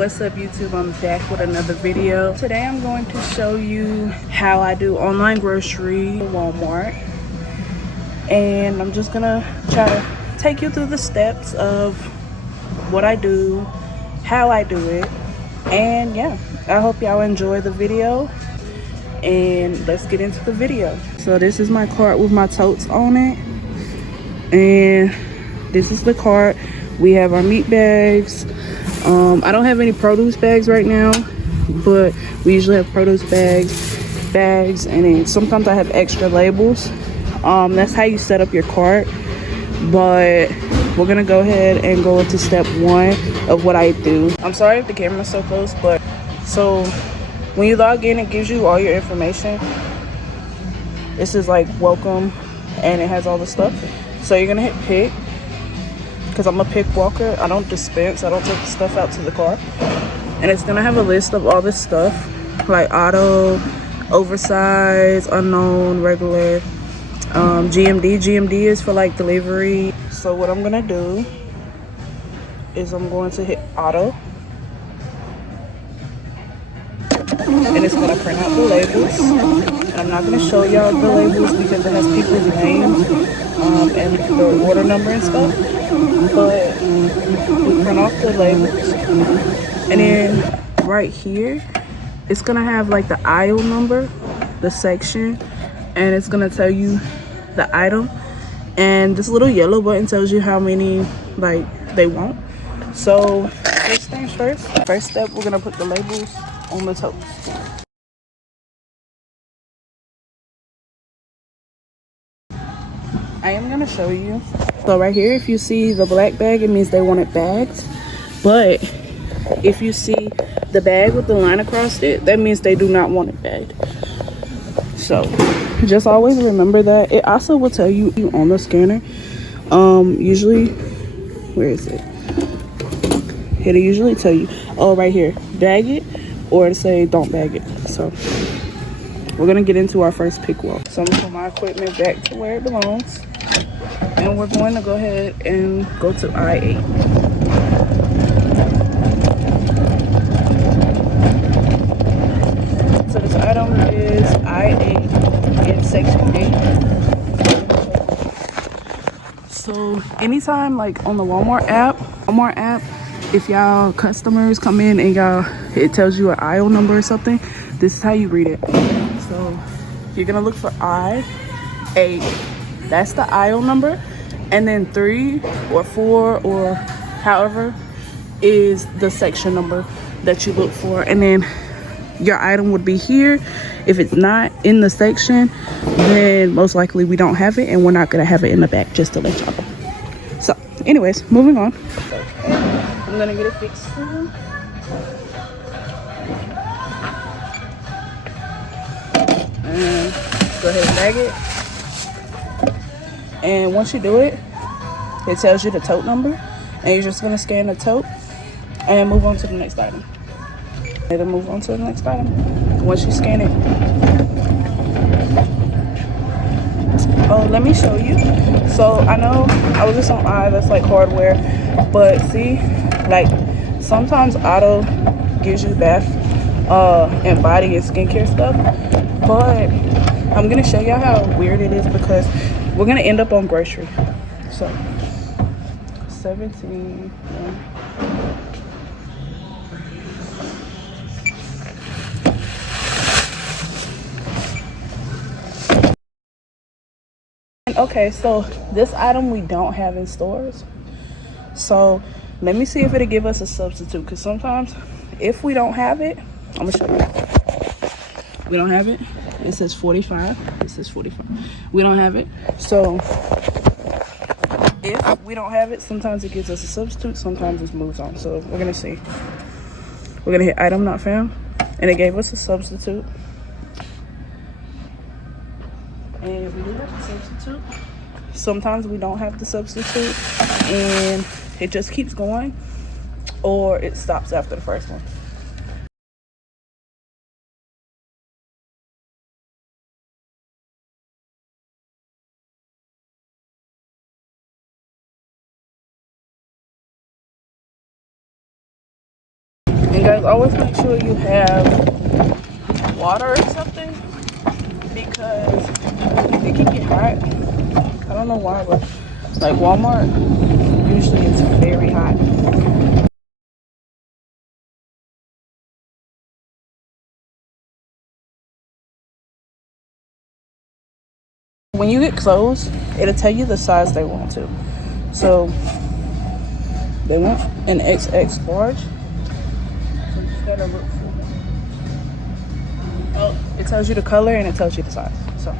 What's up YouTube? I'm back with another video. Today I'm going to show you how I do online grocery at Walmart, and I'm just gonna try to take you through the steps of what I do, how I do it, and yeah, I hope y'all enjoy the video, and let's get into the video. So this is my cart with my totes on it, and this is the cart. We have our meat bags. I don't have any produce bags right now, but we usually have produce bags, and then sometimes I have extra labels. That's how you set up your cart. But we're gonna go ahead and go into step one of what I do. I'm sorry if the camera's so close, but so when you log in, it gives you all your information. This is like welcome, and it has all the stuff. So you're gonna hit pick, because I'm a pick walker. I don't dispense. I don't take the stuff out to the car. And it's gonna have a list of all this stuff, like auto, oversized, unknown, regular, GMD. GMD is for like delivery. So what I'm gonna do is I'm going to hit auto, and it's gonna print out the labels. I'm not gonna show y'all the labels because it has people's names and the order number and stuff, but we print off the labels, and then right here it's gonna have like the aisle number, the section, and it's gonna tell you the item, and this little yellow button tells you how many like they want. So first things first step, we're gonna put the labels on the totes. I am gonna show you. So right here, if you see the black bag, it means they want it bagged. But if you see the bag with the line across it, that means they do not want it bagged. So just always remember that. It also will tell you on the scanner. Usually, where is it? It'll usually tell you, oh, right here, bag it, or to say don't bag it. So we're gonna get into our first pick walk. So I'm gonna put my equipment back to where it belongs, and we're going to go ahead and go to I-8. So this item is I-8 in section 8. So anytime, like on the Walmart app, if y'all customers come in and it tells you an aisle number or something, this is how you read it. So you're gonna look for I-8. That's the aisle number, and then 3 or 4 or however is the section number that you look for, and then your item would be here. If it's not in the section, then most likely we don't have it, and we're not gonna have it in the back, just to let y'all know. So anyways, moving on. I'm gonna get it fixed for you. And go ahead and bag it. And once you do it, it tells you the tote number, and you're just gonna scan the tote and move on to the next item. And then move on to the next item once you scan it. Oh, let me show you. So I know I was just on that's like hardware, but see, like sometimes auto gives you bath and body and skincare stuff, but I'm gonna show y'all how weird it is because we're gonna end up on grocery. So 17. Okay, so this item we don't have in stores. So let me see if it'll give us a substitute, because sometimes if we don't have it, I'm gonna show you. We don't have it. It says 45. It says 45. We don't have it. So if we don't have it, sometimes it gives us a substitute, sometimes it moves on. So we're gonna see. We're gonna hit item not found, and it gave us a substitute. And we do have the substitute. Sometimes we don't have the substitute, and it just keeps going, or it stops after the first one. guys, always make sure you have water or something, because it can get hot. I don't know why, but like Walmart, usually it's very hot. When you get clothes, it'll tell you the size they want to. So they want an XX large. So you just gotta look for it. Oh, it tells you the color and it tells you the size. So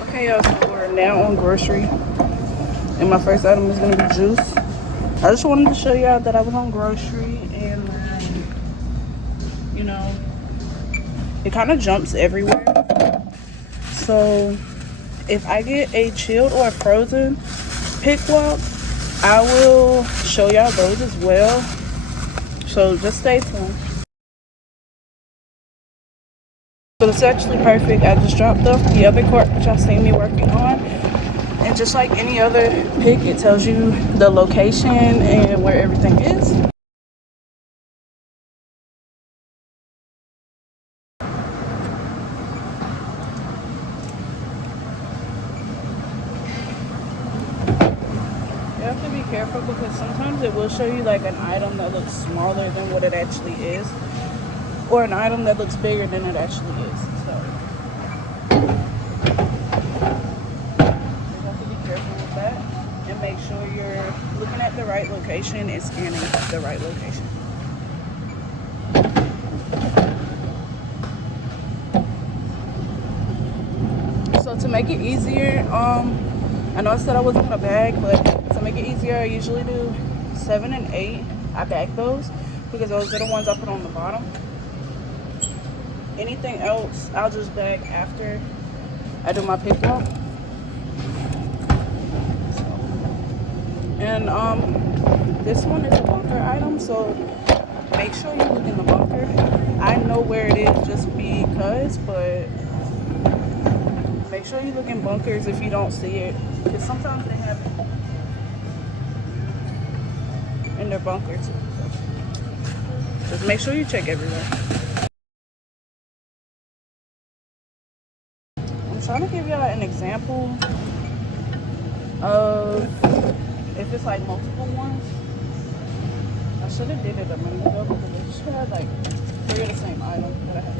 okay, y'all, so we're now on grocery. And my first item is gonna be juice. I just wanted to show y'all that I was on grocery, and you know, it kind of jumps everywhere. So if I get a chilled or a frozen pick walk, I will show y'all those as well. So just stay tuned. So it's actually perfect. I just dropped off the other cart which y'all seen me working on. And just like any other pick, it tells you the location and where everything is. You have to be careful because sometimes it will show you like an item that looks smaller than what it actually is, or an item that looks bigger than it actually is. So you have to be careful with that and make sure you're looking at the right location and scanning the right location. So to make it easier, I know I said I wasn't gonna bag, but to make it easier, I usually do 7 and 8. I bag those because those are the ones I put on the bottom. Anything else, I'll just bag after I do my pick walk. And this one is a bunker item, so make sure you look in the bunker. I know where it is just because, but make sure you look in bunkers if you don't see it, because sometimes they have it in their bunker too. So just make sure you check everywhere. I'm trying to give y'all an example of if it's like multiple ones. I should have did it a minute ago because I just had like 3 of the same item that I had.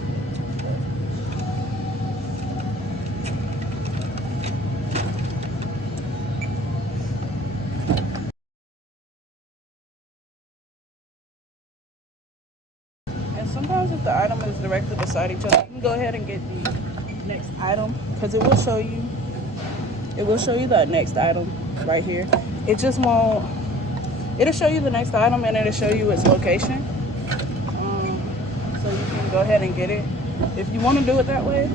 Sometimes if the item is directly beside each other, you can go ahead and get the next item because it will show you the next item right here. It just won't, it'll show you the next item and it'll show you its location. So you can go ahead and get it if you want to do it that way.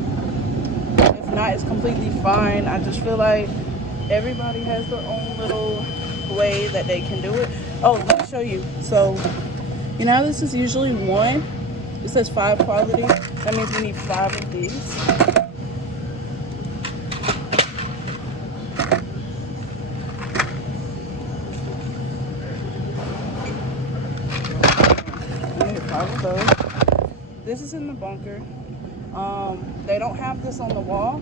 If not, it's completely fine. I just feel like everybody has their own little way that they can do it. Oh, let me show you. So you know, this is usually 1. It says 5 quality. That means you need 5 of these. You need 5 of those. This is in the bunker. They don't have this on the wall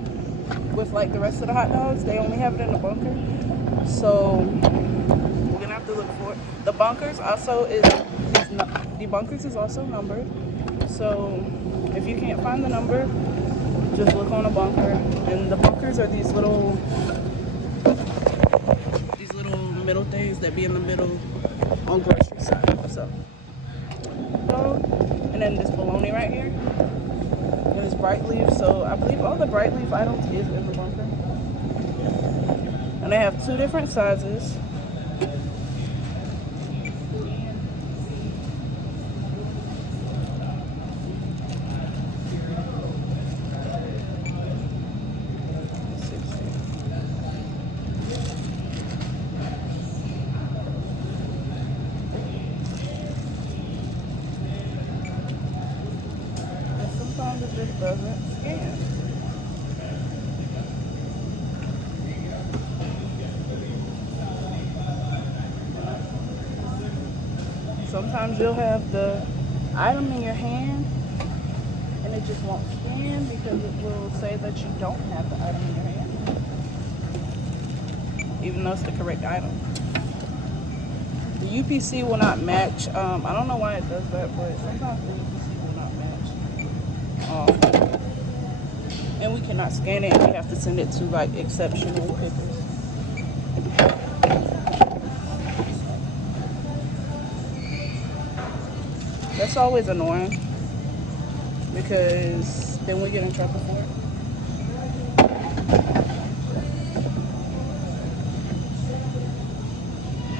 with like the rest of the hot dogs. They only have it in the bunker. So we're gonna have to look for it. The bunkers also the bunkers is also numbered. So if you can't find the number, just look on a bunker. And the bunkers are these little middle things that be in the middle on grocery side. So and then this bologna right here. And this bright leaf. So I believe all the bright leaf items is in the bunker. And they have 2 different sizes. Sometimes it just doesn't scan. sometimes you'll have the item in your hand and it just won't scan because it will say that you don't have the item in your hand, even though it's the correct item. The UPC will not match. I don't know why it does that, but sometimes the UPC will not match. And we cannot scan it, and we have to send it to like exceptional pickers. That's always annoying because then we get in trouble for it.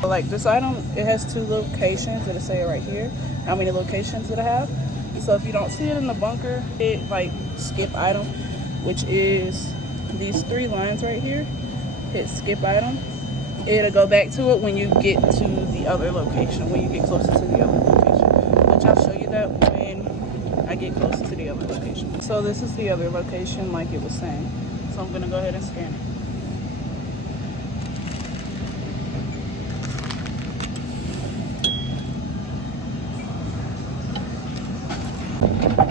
Like this item, it has 2 locations. It'll say right here how many locations it have. So if you don't see it in the bunker, hit like skip item, which is these 3 lines right here. Hit skip item. It'll go back to it when you get to the other location, when you get closer to the other location, which I'll show you that when I get closer to the other location. So this is the other location like it was saying. So I'm gonna go ahead and scan it.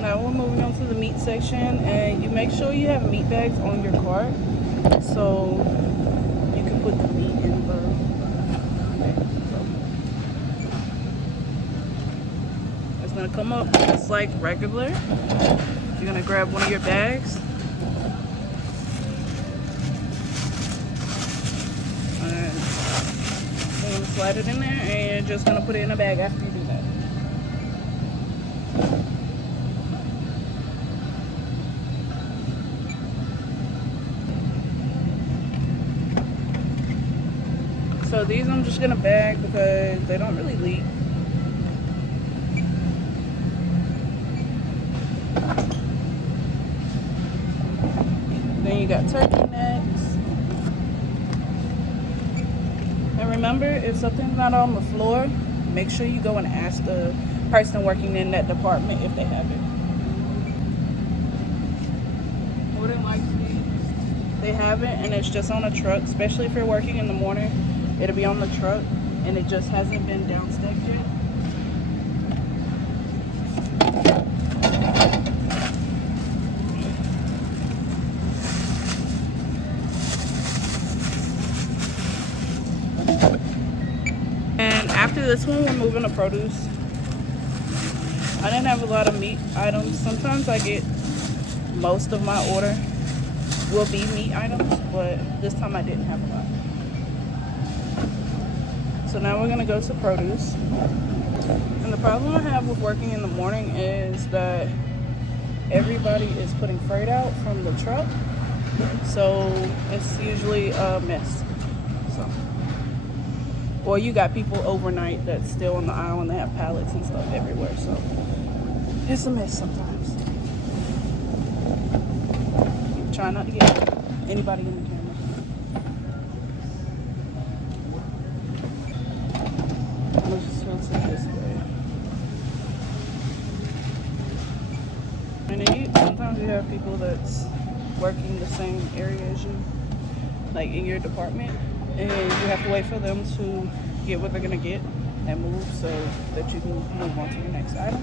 Now we're moving on to the meat section, and you make sure you have meat bags on your cart so you can put the meat in the bag. So it's gonna come up just like regular. You're gonna grab one of your bags and you're gonna slide it in there, and you're just gonna put it in a bag after you do that. So these I'm just gonna bag because they don't really leak. Then you got turkey necks. And remember, if something's not on the floor, make sure you go and ask the person working in that department if they have it. Wooden light feet, they have it, and it's just on a truck, especially if you're working in the morning. It'll be on the truck, and it just hasn't been downstacked yet. And after this one, we're moving to produce. I didn't have a lot of meat items. Sometimes I get most of my order will be meat items, but this time I didn't have a lot. So now we're gonna go to produce. And the problem I have with working in the morning is that everybody is putting freight out from the truck. So it's usually a mess. So, or you got people overnight that's still on the aisle and they have pallets and stuff everywhere. So it's a mess sometimes. Try not to get anybody in the camera. Let's just filter this way. And then sometimes you have people that's working the same area as you, like in your department, and you have to wait for them to get what they're gonna get and move so that you can move on to your next item.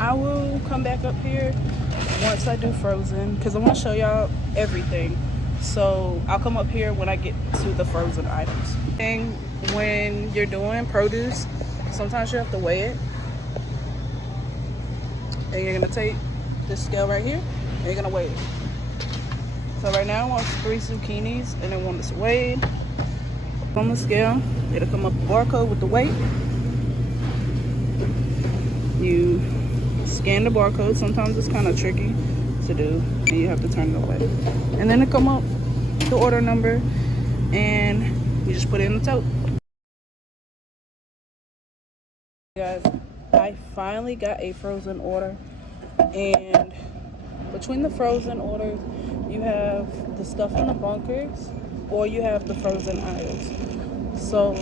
I will come back up here once I do frozen because I want to show y'all everything. So I'll come up here when I get to the frozen items. And when you're doing produce, sometimes you have to weigh it. And you're gonna take this scale right here and you're gonna weigh it. So right now I want 3 zucchinis and then one that's weighed. On the scale, it'll come up a barcode with the weight. You scan the barcode. Sometimes it's kind of tricky to do and you have to turn it away, and then it come up the order number and you just put it in the tote. Guys, I finally got a frozen order, and between the frozen orders you have the stuff in the bunkers or you have the frozen items. So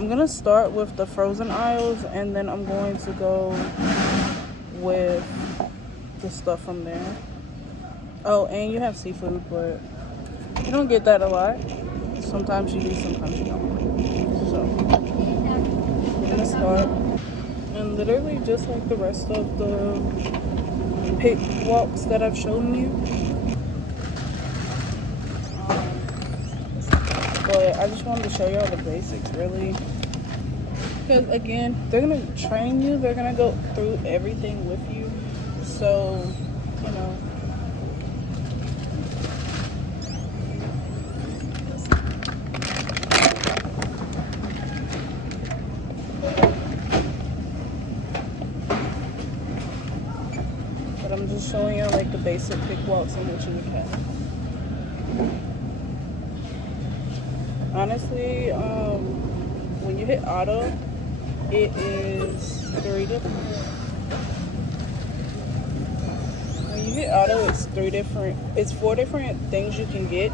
I'm gonna start with the frozen aisles, and then I'm going to go with the stuff from there. Oh, and you have seafood, but you don't get that a lot. Sometimes you do, sometimes you don't. So I'm gonna start, and literally just like the rest of the pick walks that I've shown you. But I just wanted to show y'all the basics, really. Because again, they're gonna train you, they're gonna go through everything with you. So, you know. But I'm just showing y'all like the basic pick walks and what you would have. Honestly, when you hit auto, it is 3 different. When you hit auto, it's 4 different things you can get.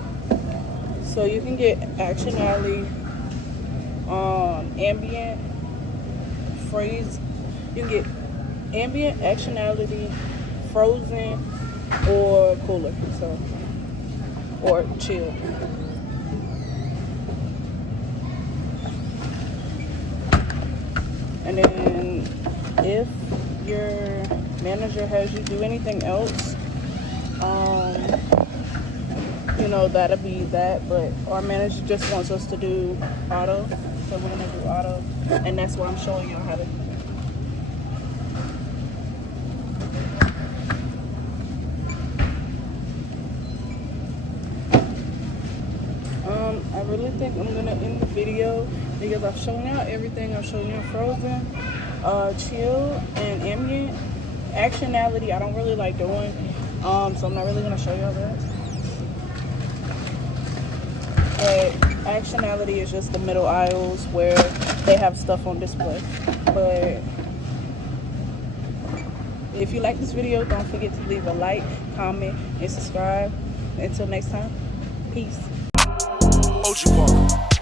So you can get action alley, ambient, freeze. You can get ambient, actionality, frozen, or cooler. So, or chill. And then if your manager has you do anything else, you know, that'll be that. But our manager just wants us to do auto. So we're gonna do auto. And that's what I'm showing y'all how to do. I really think I'm gonna end the video because I've shown y'all everything. I've shown y'all frozen, chill, and ambient. Actionality I don't really like doing, so I'm not really gonna show y'all that. But actionality is just the middle aisles where they have stuff on display. But if you like this video, don't forget to leave a like, comment, and subscribe. Until next time, peace. OGP.